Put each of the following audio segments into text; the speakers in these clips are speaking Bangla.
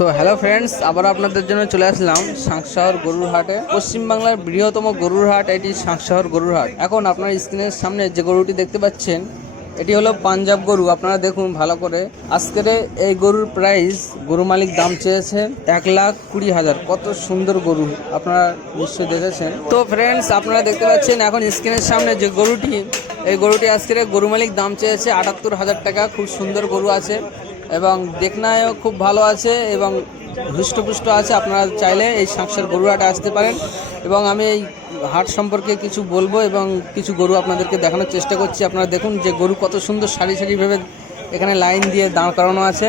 তো হ্যালো ফ্রেন্ডস আবার আপনাদের জন্য চলে আসলাম সাংশহর গরুর হাটে। পশ্চিমবাংলার বৃহত্তম গরুর হাট, এটি সাংশহর গরুর হাট। এখন আপনার স্ক্রিনের সামনে যে গরুটি দেখতে পাচ্ছেন, এটি হলো পাঞ্জাব গরু। আপনারা দেখুন ভালো করে। আজকের এই গরুর প্রাইস গরু মালিক দাম চেয়েছে এক লাখ কুড়ি হাজার। কত সুন্দর গরু আপনারা নিশ্চয়ই দেখেছেন। তো ফ্রেন্ডস আপনারা দেখতে পাচ্ছেন এখন স্ক্রিনের সামনে যে গরুটি, এই গরুটি আজকের গরু মালিক দাম চেয়েছে আটাত্তর হাজার টাকা। খুব সুন্দর গরু আছে। এবং দেখনায়ও খুব ভালো আছে এবং হৃষ্টপুষ্ট আছে। আপনারা চাইলে এই সাংসার গরু হাটে আসতে পারেন। এবং আমি এই হাট সম্পর্কে কিছু বলব এবং কিছু গরু আপনাদেরকে দেখানোর চেষ্টা করছি। আপনারা দেখুন যে গরু কত সুন্দর সারি সারিভাবে এখানে লাইন দিয়ে দাঁড় করানো আছে।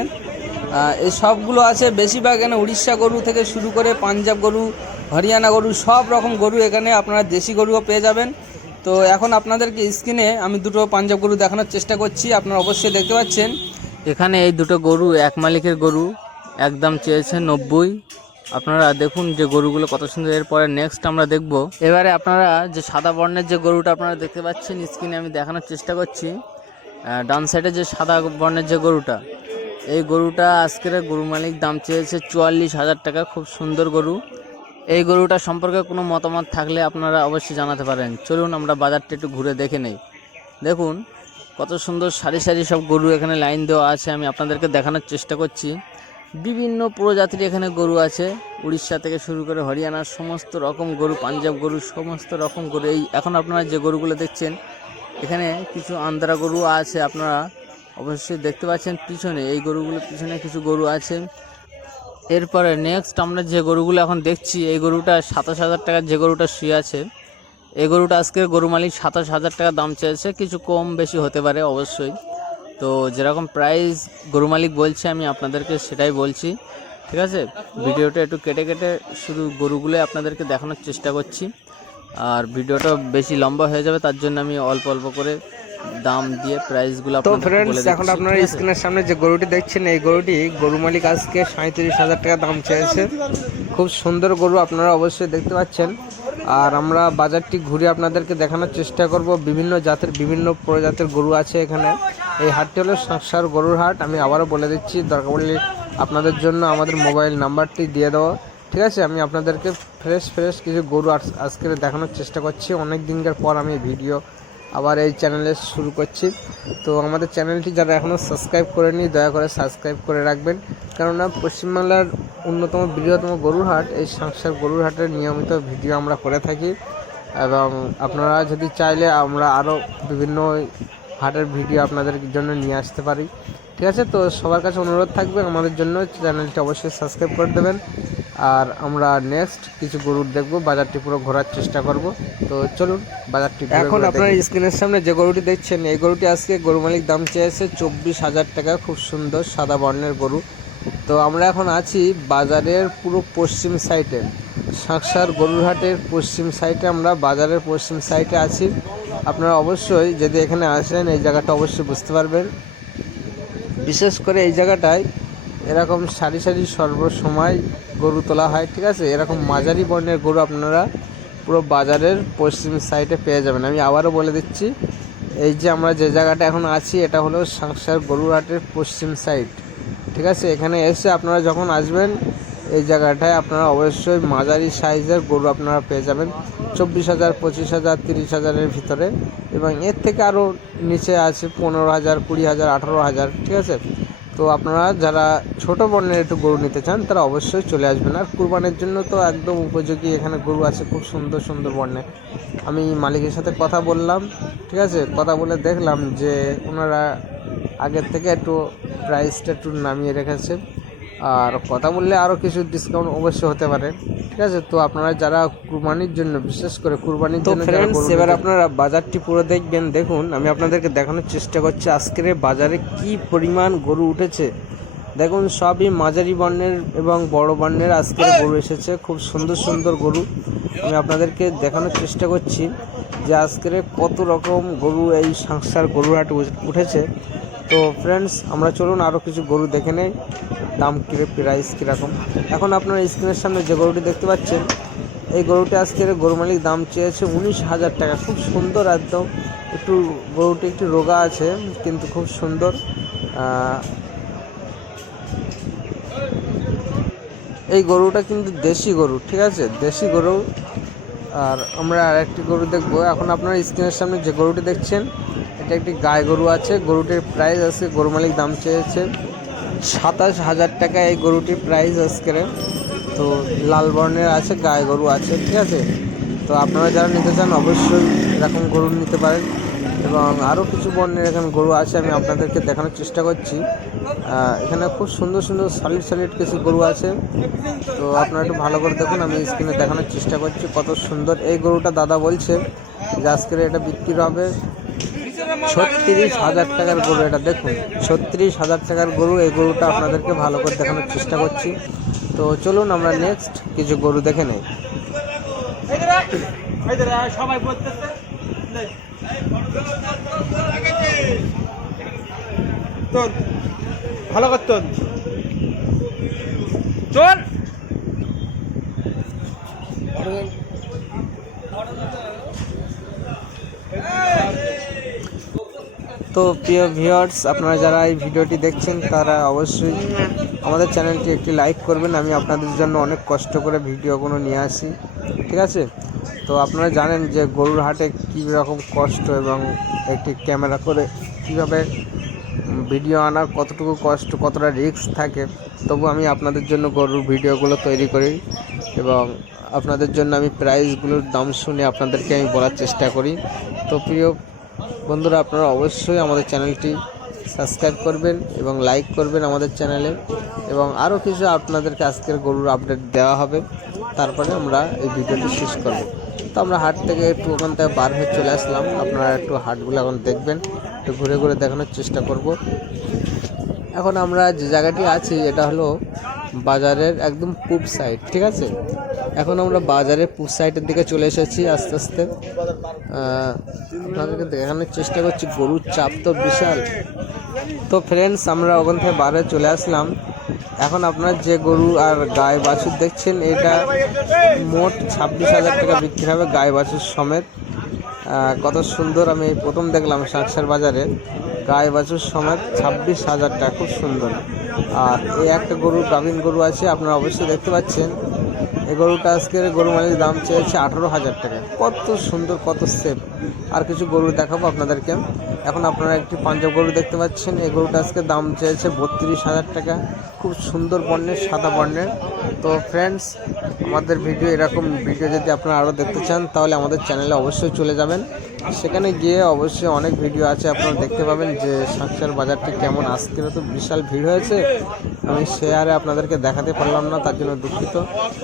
এই সবগুলো আছে। বেশিরভাগ এখানে উড়িষ্যা গরু থেকে শুরু করে পাঞ্জাব গরু, হরিয়ানা গরু, সব রকম গরু এখানে আপনারা দেশি গরুও পেয়ে যাবেন। তো এখন আপনাদেরকে স্ক্রিনে আমি দুটো পাঞ্জাব গরু দেখানোর চেষ্টা করছি। আপনারা অবশ্যই দেখতে পাচ্ছেন। এখানে এই দুটো গরু, এক মালিকের গরু একদম চেয়েছে নব্বই। আপনারা দেখুন যে গরুগুলো কত সুন্দর। এরপরে নেক্সট আমরা দেখব। এবারে আপনারা যে সাদা বর্ণের যে গরুটা আপনারা দেখতে পাচ্ছেন স্ক্রিনে আমি দেখানোর চেষ্টা করছি। ডান সাইডে যে সাদা বর্ণের যে গরুটা, এই গরুটা আজকের গরু মালিক দাম চেয়েছে চুয়াল্লিশ হাজার টাকা, খুব সুন্দর গরু। এই গরুটা সম্পর্কে কোনো মতামত থাকলে আপনারা অবশ্যই জানাতে পারেন। চলুন আমরা বাজারটা একটু ঘুরে দেখে নেই। দেখুন কত সুন্দর সারি সারি সব গরু এখানে লাইন দেওয়া আছে, আমি আপনাদেরকে দেখানোর চেষ্টা করছি। বিভিন্ন প্রজাতির এখানে গরু আছে, উড়িষ্যা থেকে শুরু করে হরিয়ানার সমস্ত রকম গরু, পাঞ্জাব গরু, সমস্ত রকম গরু। এই এখন আপনারা যে গরুগুলো দেখছেন, এখানে কিছু আন্দ্রা গরু আছে আপনারা অবশ্যই দেখতে পাচ্ছেন পিছনে। এই গরুগুলোর পিছনে কিছু গরু আছে। এরপরে নেক্সট আমরা যে গরুগুলো এখন দেখছি, এই গরুটা সাতাশ হাজার টাকার যে গরুটা শুয়ে আছে এই গরুটা আজকে গরু মালিক সাতাশ হাজার টাকা দাম চেয়েছে। কিছু কম বেশি হতে পারে অবশ্যই। তো যেরকম প্রাইস গরু মালিক বলছে আমি আপনাদেরকে সেটাই বলছি। ঠিক আছে? ভিডিওটা একটু কেটে কেটে শুধু গরুগুলো আপনাদেরকে দেখানোর চেষ্টা করছি। আর ভিডিওটা বেশি লম্বা হয়ে যাবে তার জন্য আমি অল্প অল্প করে দাম দিয়ে প্রাইসগুলো তো ফ্রেন্ডস এখন আপনারা স্ক্রিনের সামনে যে গরুটি দেখছেন এই গরুটি গরু মালিক আজকে সাঁত্রিশ হাজার টাকা দাম চেয়েছে। খুব সুন্দর গরু আপনারা অবশ্যই দেখতে পাচ্ছেন। আর আমরা বাজারটি ঘুরে আপনাদেরকে দেখানোর চেষ্টা করব। বিভিন্ন জাতের, বিভিন্ন প্রজাতির গরু আছে এখানে। এই হাটটি হলো সংসার গরুর হাট। আমি আবারও বলে দিচ্ছি, দরকার পড়লে আপনাদের জন্য আমাদের মোবাইল নাম্বারটি দিয়ে দেওয়া। ঠিক আছে, আমি আপনাদেরকে ফ্রেশ ফ্রেশ কিছু গরু আজ- আজকে দেখানোর চেষ্টা করছি। অনেক দিনকার পর আমি ভিডিও আবার এই চ্যানেলে শুরু করছি। তো আমাদের চ্যানেলটি যারা এখনও সাবস্ক্রাইব করেনি দয়া করে সাবস্ক্রাইব করে রাখবেন। কেননা পশ্চিমবাংলার অন্যতম, বৃহত্তম গরুর হাট এই সংসার গরুর হাটের নিয়মিত ভিডিও আমরা করে থাকি। এবং আপনারা যদি চাইলে আমরা আরও বিভিন্ন হাটের ভিডিও আপনাদের জন্য নিয়ে আসতে পারি। ঠিক আছে? তো সবার কাছে অনুরোধ থাকবে। আমাদের জন্য চ্যানেলটি অবশ্যই সাবস্ক্রাইব করে দেবেন। আর আমরা নেক্সট কিছু গরুর দেখব বাজারটি পুরো ঘোরার চেষ্টা করব। তো চলুন বাজারটি এখন আপনার স্ক্রিনের সামনে যে গরুটি দেখছেন এই গরুটি আজকে গরু মালিক দাম চেয়েছে চব্বিশ হাজার টাকা খুব সুন্দর সাদা বর্ণের গরু। তো আমরা এখন আছি বাজারের পুরো পশ্চিম সাইডে। সাকসার গরুরহাটের পশ্চিম সাইডে আমরা বাজারের পশ্চিম সাইডে আছি। আপনারা অবশ্যই যদি এখানে আসেন এই জায়গাটা অবশ্যই বুঝতে পারবেন। বিশেষ করে এই জায়গাটায় এরকম সারি সারি সর্বসময় গরু তোলা হয়, ঠিক আছে? এরকম মাঝারি বর্ণের গরু আপনারা পুরো বাজারের পশ্চিম সাইডে পেয়ে যাবেন। আমি আবারও বলে দিচ্ছি, এই যে আমরা যে জায়গাটা এখন আছি, এটা হলো সংসার গরুরহাটের পশ্চিম সাইড ঠিক আছে? এখানে এসে আপনারা যখন আসবেন, এই জায়গাটায় আপনারা অবশ্যই মাঝারি সাইজের গরু আপনারা পেয়ে যাবেন। চব্বিশ হাজার, পঁচিশ হাজার, তিরিশ হাজারের ভিতরে এবং এর থেকে আরও নিচে আছে পনেরো হাজার, কুড়ি হাজার, আঠারো হাজার, ঠিক আছে? তো আপনারা যারা ছোট বর্ণের একটু গরু নিতে চান, তারা অবশ্যই চলে আসবেন। আর কুরবানের জন্য তো একদম উপযোগী এখানে গরু আছে, খুব সুন্দর সুন্দর বর্ণের। আমি মালিকের সাথে কথা বললাম, ঠিক আছে? কথা বলে দেখলাম যে ওনারা আগের থেকে একটু প্রাইসটা একটু নামিয়ে রেখেছে। আর কথা বললে আরও কিছু ডিসকাউন্ট অবশ্যই হতে পারে। ঠিক আছে? তো আপনারা যারা কুরবানির জন্য বিশেষ করে কুরবানির জন্য ফ্রেন্ডস এবার আপনারা বাজারটি পুরো দেখবেন। দেখুন আমি আপনাদেরকে দেখানোর চেষ্টা করছি আজকের বাজারে কি পরিমাণ গরু উঠেছে। দেখুন সবই মাঝারি বর্ণের এবং বড় বর্ণের আজকের গরু এসেছে। খুব সুন্দর সুন্দর গরু। আমি আপনাদেরকে দেখানোর চেষ্টা করছি যে আজকের কত রকম গরু এই সংসার গরু হাট উঠ- উঠেছে। তো ফ্রেন্ডস আমরা চলুন আরও কিছু গরু দেখে নেই। দাম কী প্রাইস কীরকম। এখন আপনারা স্ক্রিনের সামনে যে গরুটি দেখতে পাচ্ছেন, এই গরুটি আজকের গরু মালিক দাম চেয়েছে উনিশ হাজার টাকা। খুব সুন্দর একদম, একটু গরুটি একটু রোগা আছে, কিন্তু খুব সুন্দর। এই গরুটা কিন্তু দেশি গরু, ঠিক আছে? দেশি গরু। আর আমরা আরেকটি গরু দেখব। এখন আপনার স্ক্রিনের সামনে যে গরুটি দেখছেন, এটা একটি গায়ে গরু আছে। গরুটির প্রাইস আছে গরু মালিক দাম চেয়েছে সাতাশ হাজার টাকা এই গরুটির প্রাইস আজকে তো লাল বর্ণের আছে, গায়ে গরু আছে, ঠিক আছে? তো আপনারা যারা নিতে চান, অবশ্যই এরকম গরু নিতে পারেন। এবং আরও কিছু বর্ণের এখানে গরু আছে, আমি আপনাদেরকে দেখানোর চেষ্টা করছি। এখানে খুব সুন্দর সুন্দর সলিড সলিড কিছু গরু আছে। তো আপনারা একটু ভালো করে দেখুন, আমি স্ক্রিনে দেখানোর চেষ্টা করছি কত সুন্দর। এই গরুটা দাদা বলছে যে আজকের এটা বিক্রি হবে ছত্রিশ হাজার টাকার গরু এটা দেখুন। ছত্রিশ হাজার টাকার গরু, এই গরুটা আপনাদেরকে ভালো করে দেখানোর চেষ্টা করছি। তো চলুন আমরা নেক্সট কিছু গরু দেখে নেই। ভালো করতন চল। তো প্রিয় ভিউয়ার্স, আপনারা যারা এই ভিডিওটি দেখছেন, তারা অবশ্যই আমাদের চ্যানেলটি একটি লাইক করবেন। আমি আপনাদের জন্য অনেক কষ্ট করে ভিডিওগুলো নিয়ে আসি, ঠিক আছে? তো আপনারা জানেন যে গরুর হাটে কী রকম কষ্ট এবং একটি ক্যামেরা করে কীভাবে ভিডিও আনা কতটুকু কষ্ট, কতটা রিস্ক থাকে, তবু আমি আপনাদের জন্য গরুর ভিডিওগুলো তৈরি করি এবং আপনাদের জন্য আমি প্রাইসগুলোর দাম শুনে আপনাদেরকে আমি বলার চেষ্টা করি। তো প্রিয় বন্ধুরা, আপনারা অবশ্যই আমাদের চ্যানেলটি সাবস্ক্রাইব করবেন এবং লাইক করবেন আমাদের চ্যানেলে। এবং আরও কিছু আপনাদেরকে আজকের গরুর আপডেট দেওয়া হবে। তারপরে আমরা এই ভিডিওটি শেষ করব। তো আমরা হাট থেকে একটু ওখান থেকে বার হয়ে চলে আসলাম। আপনারা একটু হাটগুলো এখন দেখবেন, একটু ঘুরে ঘুরে দেখানোর চেষ্টা করব। এখন আমরা যে জায়গাটি আছি, এটা হলো বাজারের একদম পূব সাইড ঠিক আছে? এখন আমরা বাজারের পূব সাইডের দিকে চলে এসেছি আস্তে আস্তে। আপনাদেরকে দেখানোর চেষ্টা করছি, গরুর চাপ তো বিশাল। তো ফ্রেন্ডস আমরা ওখান থেকে বাইরে চলে আসলাম। এখন আপনার যে গরু আর গায়ে বাছুর দেখছেন, এটা মোট ছাব্বিশ হাজার টাকা বিক্রি হবে গায়ে বাছুর সমেত। কত সুন্দর, আমি এই প্রথম দেখলাম সাকসার বাজারে। গায়ে বাছুর সমেত ছাব্বিশ হাজার টাকা, খুব সুন্দর। আর এই একটা গরু গাভিন গরু আছে, আপনারা অবশ্যই দেখতে পাচ্ছেন। এই গরুটা গরু মালিক দাম চেয়েছে আঠারো হাজার টাকা। কত সুন্দর, কত সেফ আর কিছু গরু দেখাবো আপনাদেরকে। এখন আপনারা একটি পাঞ্জাব গরু দেখতে পাচ্ছেন। এই গরুটা আজকে দাম চেয়েছে বত্রিশ হাজার টাকা। খুব সুন্দর বর্ণের, সাদা বর্ণের। তো ফ্রেন্ডস আমাদের ভিডিও এরকম ভিডিও যদি আপনারা আরও দেখতে চান, তাহলে আমাদের চ্যানেলে অবশ্যই চলে যাবেন। সেখানে গিয়ে অবশ্যই অনেক ভিডিও আছে, আপনারা দেখতে পাবেন যে সাংসার বাজারটি কেমন। আজকের তো বিশাল ভিড় হয়েছে। আমি শেয়ারে আপনাদেরকে দেখাতে পারলাম না, তার জন্য দুঃখিত।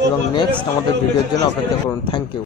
এবং নেক্সট আমাদের ভিডিওর জন্য অপেক্ষা করুন। Thank you